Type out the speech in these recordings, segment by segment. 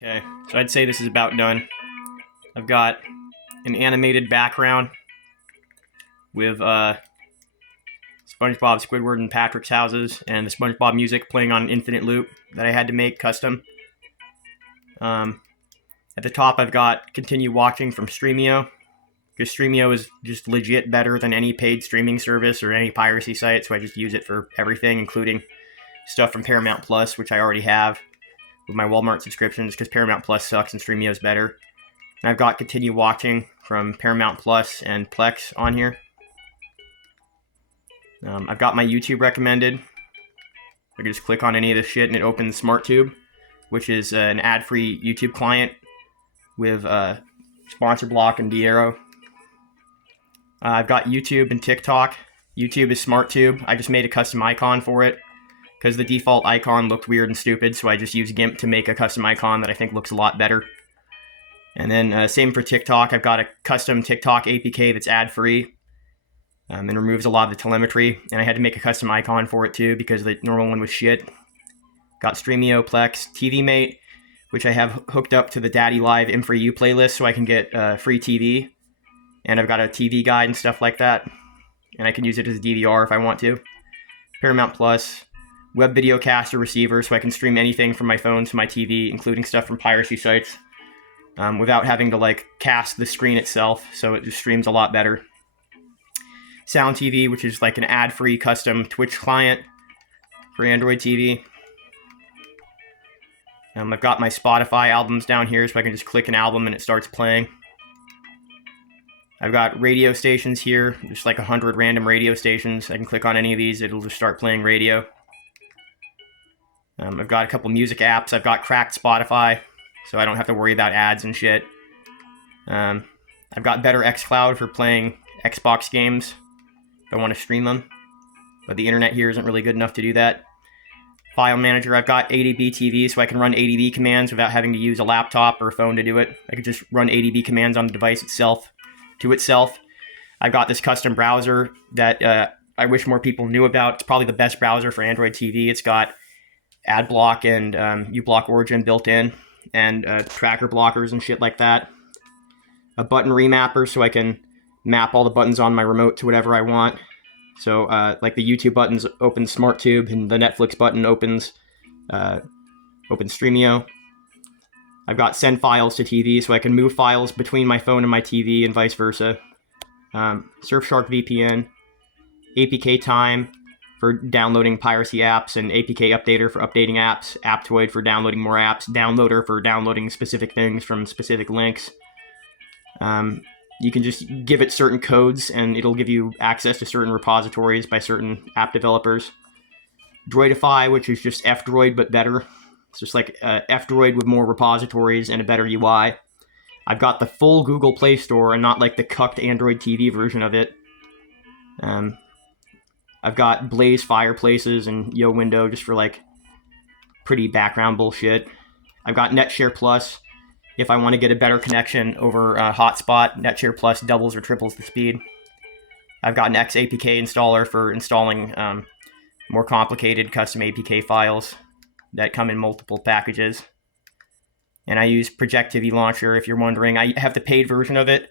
Okay, so I'd say this is about done. I've got an animated background with SpongeBob, Squidward, and Patrick's houses, and the SpongeBob music playing on an infinite loop that I had to make custom. At the top, I've got continue watching from Streamio, because Streamio is just legit better than any paid streaming service or any piracy site, so I just use it for everything, including stuff from Paramount Plus, which I already have with my Walmart subscriptions, because Paramount Plus sucks and Streamio is better. And I've got continue watching from Paramount Plus and Plex on here. I've got my YouTube recommended. I can just click on any of this shit and it opens SmartTube, which is an ad-free YouTube client with sponsor block and de-arrow. I've got YouTube and TikTok. YouTube is SmartTube. I just made a custom icon for it because the default icon looked weird and stupid, so I just used GIMP to make a custom icon that I think looks a lot better. And then same for TikTok. I've got a custom TikTok APK that's ad-free and removes a lot of the telemetry. And I had to make a custom icon for it too because the normal one was shit. Got Streamio, Plex, TV Mate, which I have hooked up to the Daddy Live M4U playlist so I can get free TV. And I've got a TV guide and stuff like that. And I can use it as a DVR if I want to. Paramount Plus, web video caster receiver so I can stream anything from my phone to my TV, including stuff from piracy sites. Without having to cast the screen itself, so it just streams a lot better. Sound TV, which is like an ad-free custom Twitch client for Android TV. I've got my Spotify albums down here, so I can just click an album and it starts playing. I've got radio stations here, just like 100 random radio stations. I can click on any of these, it'll just start playing radio. I've got a couple music apps. I've got Cracked Spotify, so I don't have to worry about ads and shit. I've got Better xCloud for playing Xbox games if I want to stream them, but the internet here isn't really good enough to do that. File Manager, I've got ADB TV, so I can run ADB commands without having to use a laptop or a phone to do it. I could just run ADB commands on the device itself, to itself. I've got this custom browser that I wish more people knew about. It's probably the best browser for Android TV. It's got AdBlock and uBlock Origin built in, and tracker blockers and shit like that. A button remapper so I can map all the buttons on my remote to whatever I want. So like the YouTube buttons open SmartTube and the Netflix button opens Streamio. I've got send files to TV so I can move files between my phone and my TV and vice versa. Surfshark VPN, APK Time for downloading piracy apps, and APK Updater for updating apps, Aptoid for downloading more apps, Downloader for downloading specific things from specific links. You can just give it certain codes and it'll give you access to certain repositories by certain app developers. Droidify, which is just F-Droid but better. It's just like F-Droid with more repositories and a better UI. I've got the full Google Play Store and not like the cucked Android TV version of it. I've got Blaze Fireplaces and Yo Window just for pretty background bullshit. I've got NetShare Plus if I want to get a better connection over hotspot. NetShare Plus doubles or triples the speed. I've got an XAPK installer for installing more complicated custom APK files that come in multiple packages. And I use Projectivity Launcher, if you're wondering. I have the paid version of it,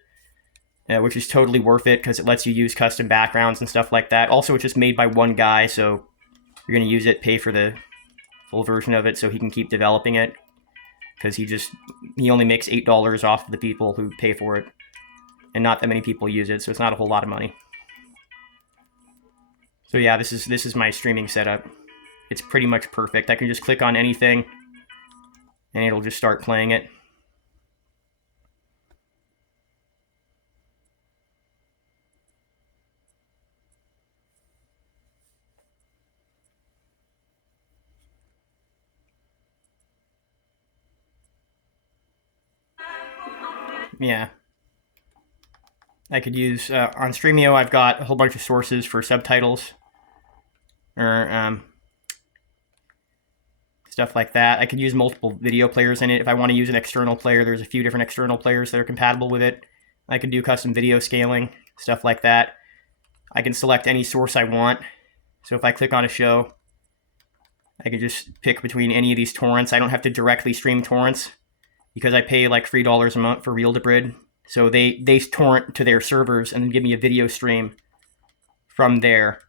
which is totally worth it because it lets you use custom backgrounds and stuff like that. Also, it's just made by one guy, so you're going to use it, pay for the full version of it so he can keep developing it, because he only makes $8 off the people who pay for it, and not that many people use it, so it's not a whole lot of money. So yeah, this is my streaming setup. It's pretty much perfect. I can just click on anything and it'll just start playing it. Yeah. I could use, on Streamio, I've got a whole bunch of sources for subtitles, or stuff like that. I could use multiple video players in it. If I want to use an external player, there's a few different external players that are compatible with it. I could do custom video scaling, stuff like that. I can select any source I want. So if I click on a show, I can just pick between any of these torrents. I don't have to directly stream torrents. because I pay like $3 a month for Real-to-Brid. So they torrent to their servers and then give me a video stream from there.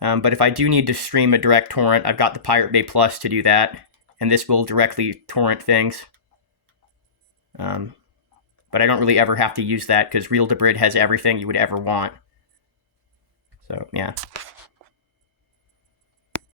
But if I do need to stream a direct torrent, I've got the Pirate Bay Plus to do that, and this will directly torrent things. But I don't really ever have to use that because Real-to-Brid has everything you would ever want. So, yeah.